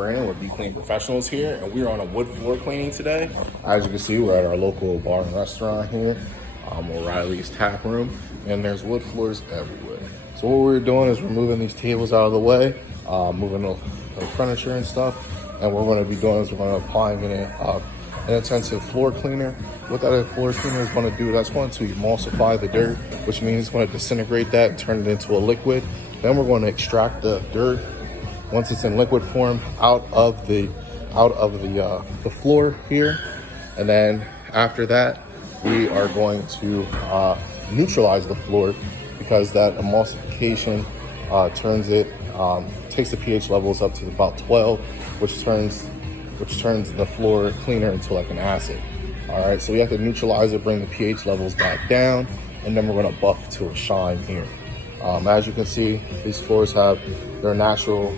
Brandon with Be Clean Professionals here, and we're on a wood floor cleaning today. As you can see, we're at our local bar and restaurant here, O'Reilly's Tap Room, and there's wood floors everywhere. So what we're doing is we're moving these tables out of the way, moving the furniture and stuff, and what we're going to be doing is we're going to apply an intensive floor cleaner. What that floor cleaner is going to do, that's going to emulsify the dirt, which means it's going to disintegrate that and turn it into a liquid. Then we're going to extract the dirt, once it's in liquid form, out of the floor here. And then after that, we are going to neutralize the floor, because that emulsification takes the pH levels up to about 12, which turns the floor cleaner into like an acid. All right, so we have to neutralize it, bring the pH levels back down, and then we're gonna buff to a shine here. As you can see, these floors have their natural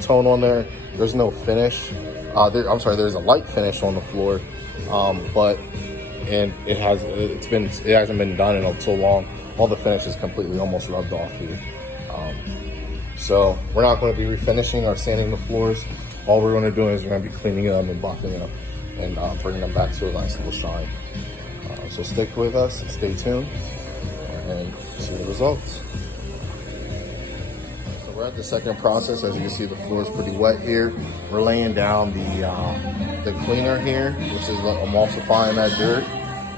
tone on there. There's no finish. There's a light finish on the floor, but it hasn't been done in so long. All the finish is completely almost rubbed off here. So we're not going to be refinishing or sanding the floors. All we're going to do is we're going to be cleaning them and buffing them and bringing them back to a nice little shine. So stick with us, stay tuned, and see the results. So we're at the second process. As you can see, the floor is pretty wet here. We're laying down the cleaner here, which is emulsifying that dirt.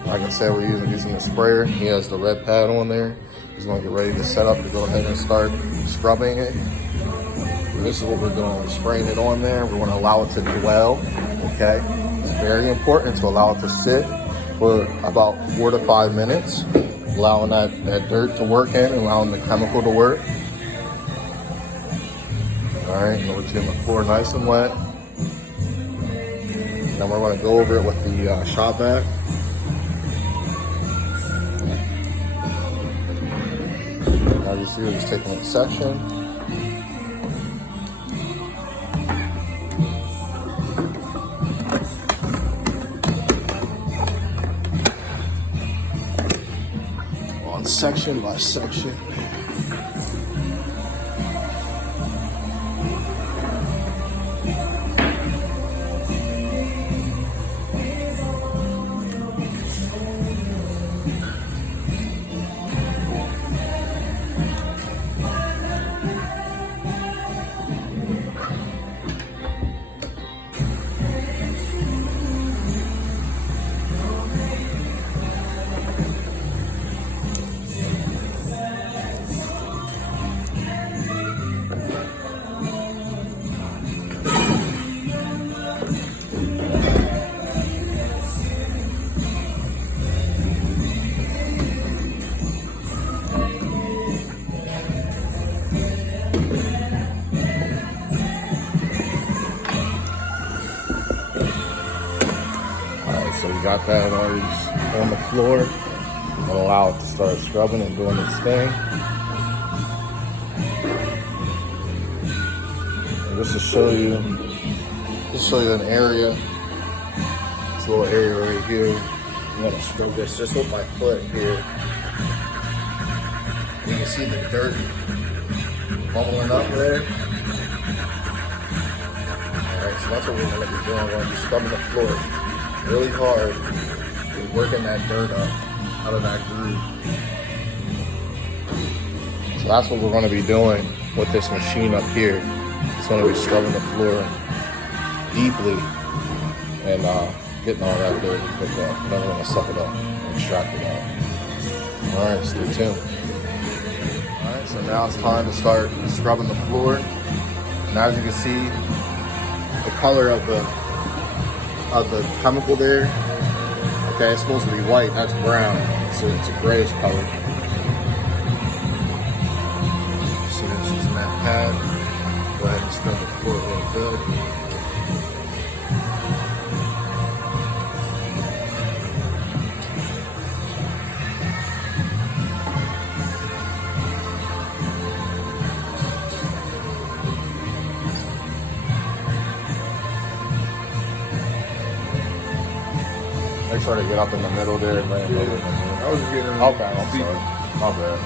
Like I said, we're using the sprayer. He has the red pad on there. He's going to get ready to set up to go ahead and start scrubbing it. So this is what we're doing. We're spraying it on there. We're going to allow it to dwell. Okay, it's very important to allow it to sit for about 4 to 5 minutes, allowing that dirt to work in, allowing the chemical to work. All right, and we're getting the floor nice and wet. And then we're going to go over it with the shop vac. Now you see we're just taking a section. On section by section. So we got that already on the floor. Gonna allow it to start scrubbing and doing its thing. And just to show you an area. This little area right here. I'm gonna scrub this just with my foot here. You can see the dirt bubbling up there. Alright, so that's what we're gonna be doing. We're gonna be scrubbing the floor really hard, working that dirt up out of that groove. So that's what we're going to be doing with this machine up here. It's going to be scrubbing the floor deeply and getting all that dirt and pick up. And then we're going to suck it up and extract it out. All right, stay tuned. All right, so now it's time to start scrubbing the floor. And as you can see, the color of the chemical there, okay, it's supposed to be white, that's brown, so it's a grayish color. See this is that pad. Go ahead and scrub the floor real good. Make sure to get up in the middle there and land over in the middle. I was getting okay, I'm sorry. My bad.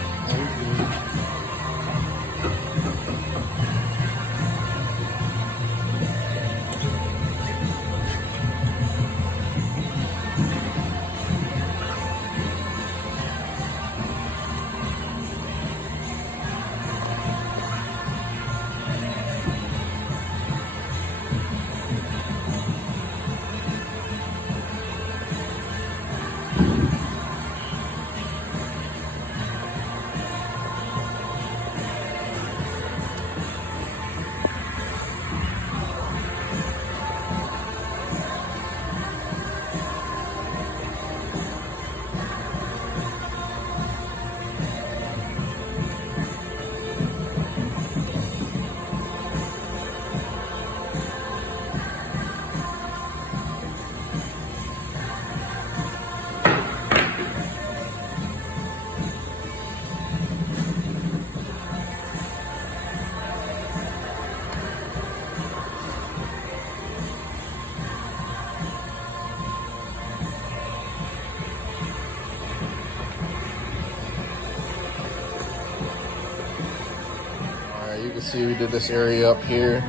see we did this area up here.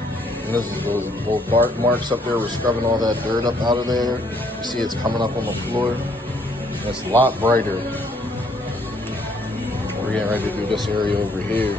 And this is those little bark marks up there. We're scrubbing all that dirt up out of there. You see it's coming up on the floor. And it's a lot brighter. We're getting ready to do this area over here.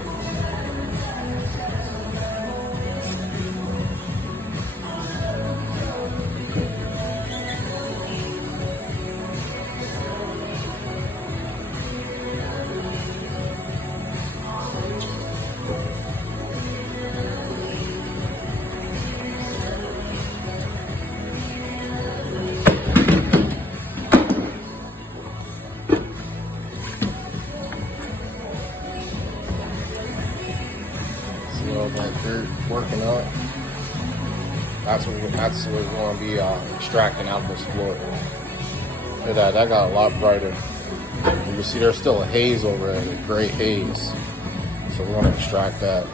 All that dirt working out. That's what we're going to be extracting out this floor. Look at that. That got a lot brighter. You can see there's still a haze over there, a gray haze. So we're going to extract that.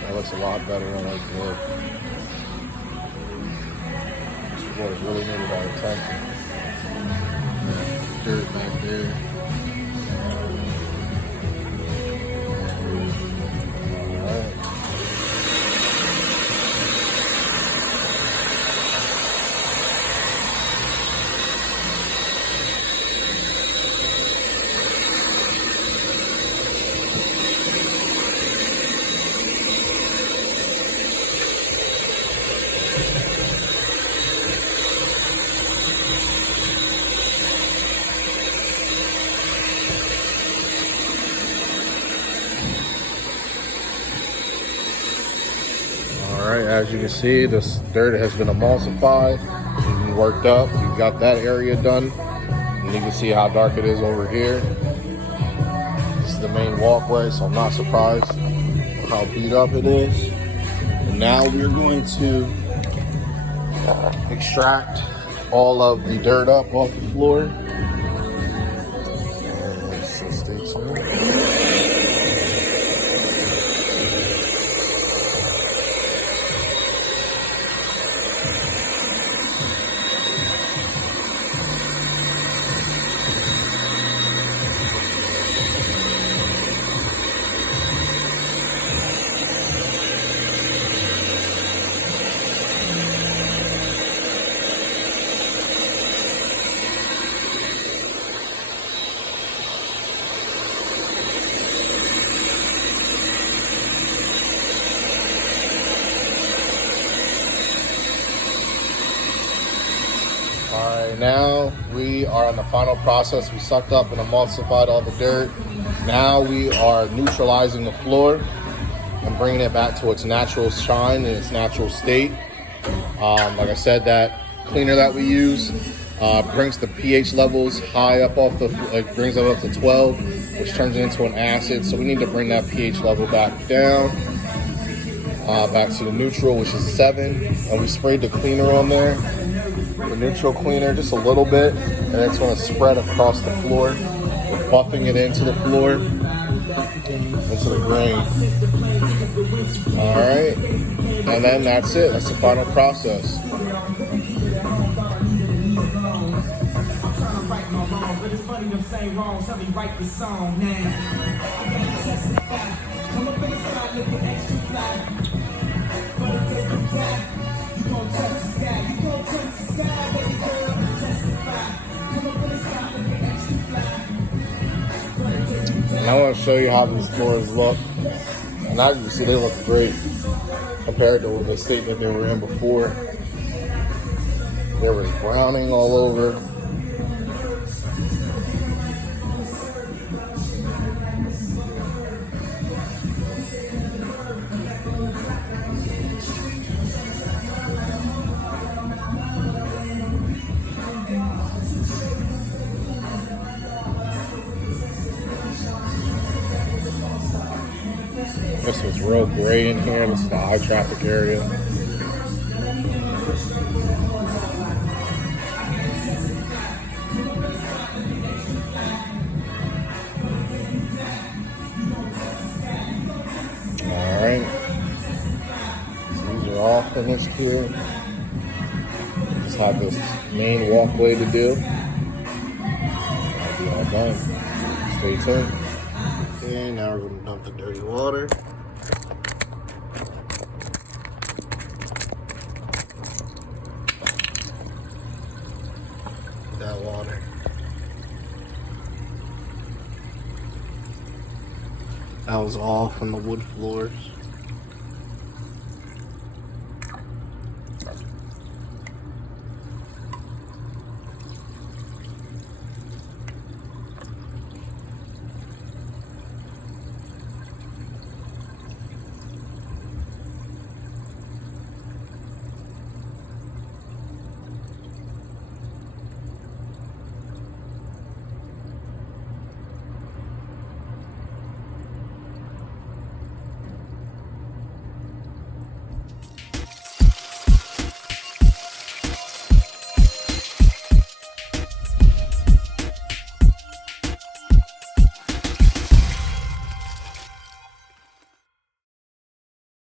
That looks a lot better than it did. This floor is really needed our attention. Dirt back there. Alright, as you can see, this dirt has been emulsified, it's been worked up. We've got that area done, and you can see how dark it is over here. This is the main walkway, so I'm not surprised how beat up it is. And now we're going to extract all of the dirt up off the floor. So stay tuned. Alright, now we are on the final process. We sucked up and emulsified all the dirt. Now we are neutralizing the floor and bringing it back to its natural shine and its natural state. Like I said, that cleaner that we use brings the pH levels high up off the, brings it up to 12, which turns it into an acid. So we need to bring that pH level back down, back to the neutral, which is 7. And we sprayed the cleaner on there, the neutral cleaner, just a little bit, and it's going to spread across the floor. We're buffing it into the floor, into the grain. All right, and then that's it. That's the final process. And I want to show you how these floors look. And as you can see, they look great compared to the state that they were in before. There was browning all over. This was real gray in here. This is the high traffic area. All right. These are all finished here. Just have this main walkway to do. That'll be all done. Stay tuned. Okay, now we're going to dump the dirty water. smells off on the wood floors.